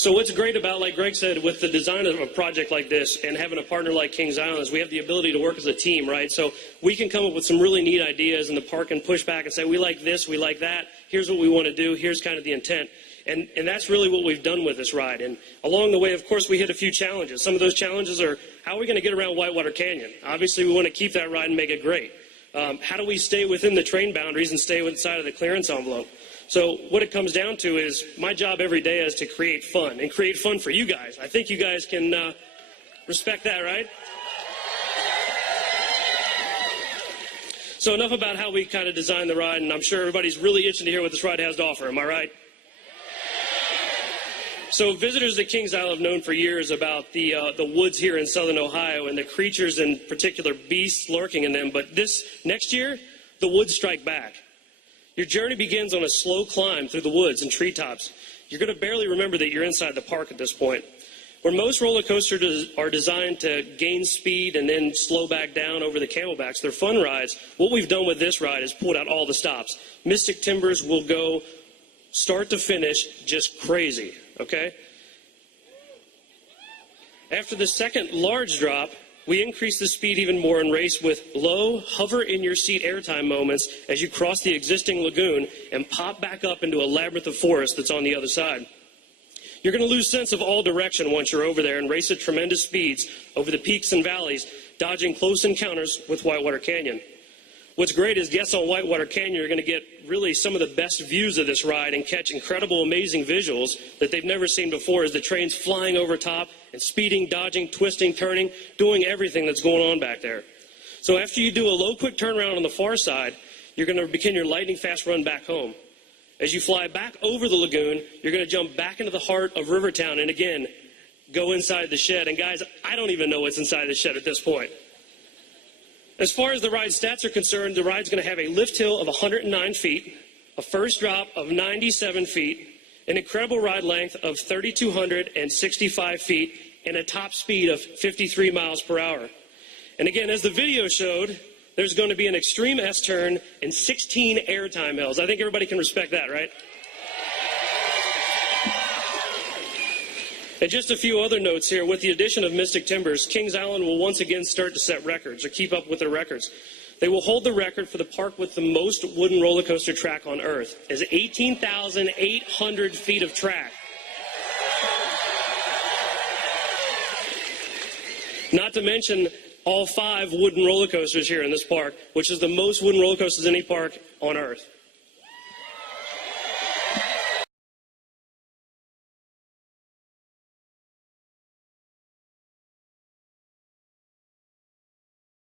So what's great about, like Greg said, with the design of a project like this and having a partner like Kings Island is we have the ability to work as a team, right? So we can come up with some really neat ideas and the park can push back and say, we like this, we like that, here's what we want to do, here's kind of the intent. And that's really what we've done with this ride. And along the way, of course, we hit a few challenges. Some of those challenges are, how are we going to get around Whitewater Canyon? Obviously, we want to keep that ride and make it great. How do we stay within the train boundaries and stay inside of the clearance envelope? So what it comes down to is my job every day is to create fun and create fun for you guys. I think you guys can respect that, right? So enough about how we kind of designed the ride, and I'm sure everybody's really itching to hear what this ride has to offer. Am I right? So visitors to Kings Island have known for years about the woods here in southern Ohio and the creatures and particular beasts lurking in them. But this next year, the woods strike back. Your journey begins on a slow climb through the woods and treetops. You're going to barely remember that you're inside the park at this point. Where most roller coasters are designed to gain speed and then slow back down over the camelbacks, they're fun rides. What we've done with this ride is pulled out all the stops. Mystic Timbers will go start to finish just crazy, okay? After the second large drop, we increase the speed even more and race with low, hover-in-your-seat airtime moments as you cross the existing lagoon and pop back up into a labyrinth of forest that's on the other side. You're going to lose sense of all direction once you're over there and race at tremendous speeds over the peaks and valleys, dodging close encounters with Whitewater Canyon. What's great is guests on Whitewater Canyon are going to get really some of the best views of this ride and catch incredible, amazing visuals that they've never seen before as the train's flying over top and speeding, dodging, twisting, turning, doing everything that's going on back there. So after you do a low, quick turnaround on the far side, you're going to begin your lightning fast run back home. As you fly back over the lagoon, you're going to jump back into the heart of Rivertown and again, go inside the shed. And guys, I don't even know what's inside the shed at this point. As far as the ride stats are concerned, the ride's going to have a lift hill of 109 feet, a first drop of 97 feet, an incredible ride length of 3,265 feet, and a top speed of 53 miles per hour. And again, as the video showed, there's going to be an extreme S-turn and 16 airtime hills. I think everybody can respect that, right? And just a few other notes here. With the addition of Mystic Timbers, Kings Island will once again start to set records or keep up with their records. They will hold the record for the park with the most wooden roller coaster track on Earth. It's 18,800 feet of track. Not to mention all 5 wooden roller coasters here in this park, which is the most wooden roller coasters in any park on Earth.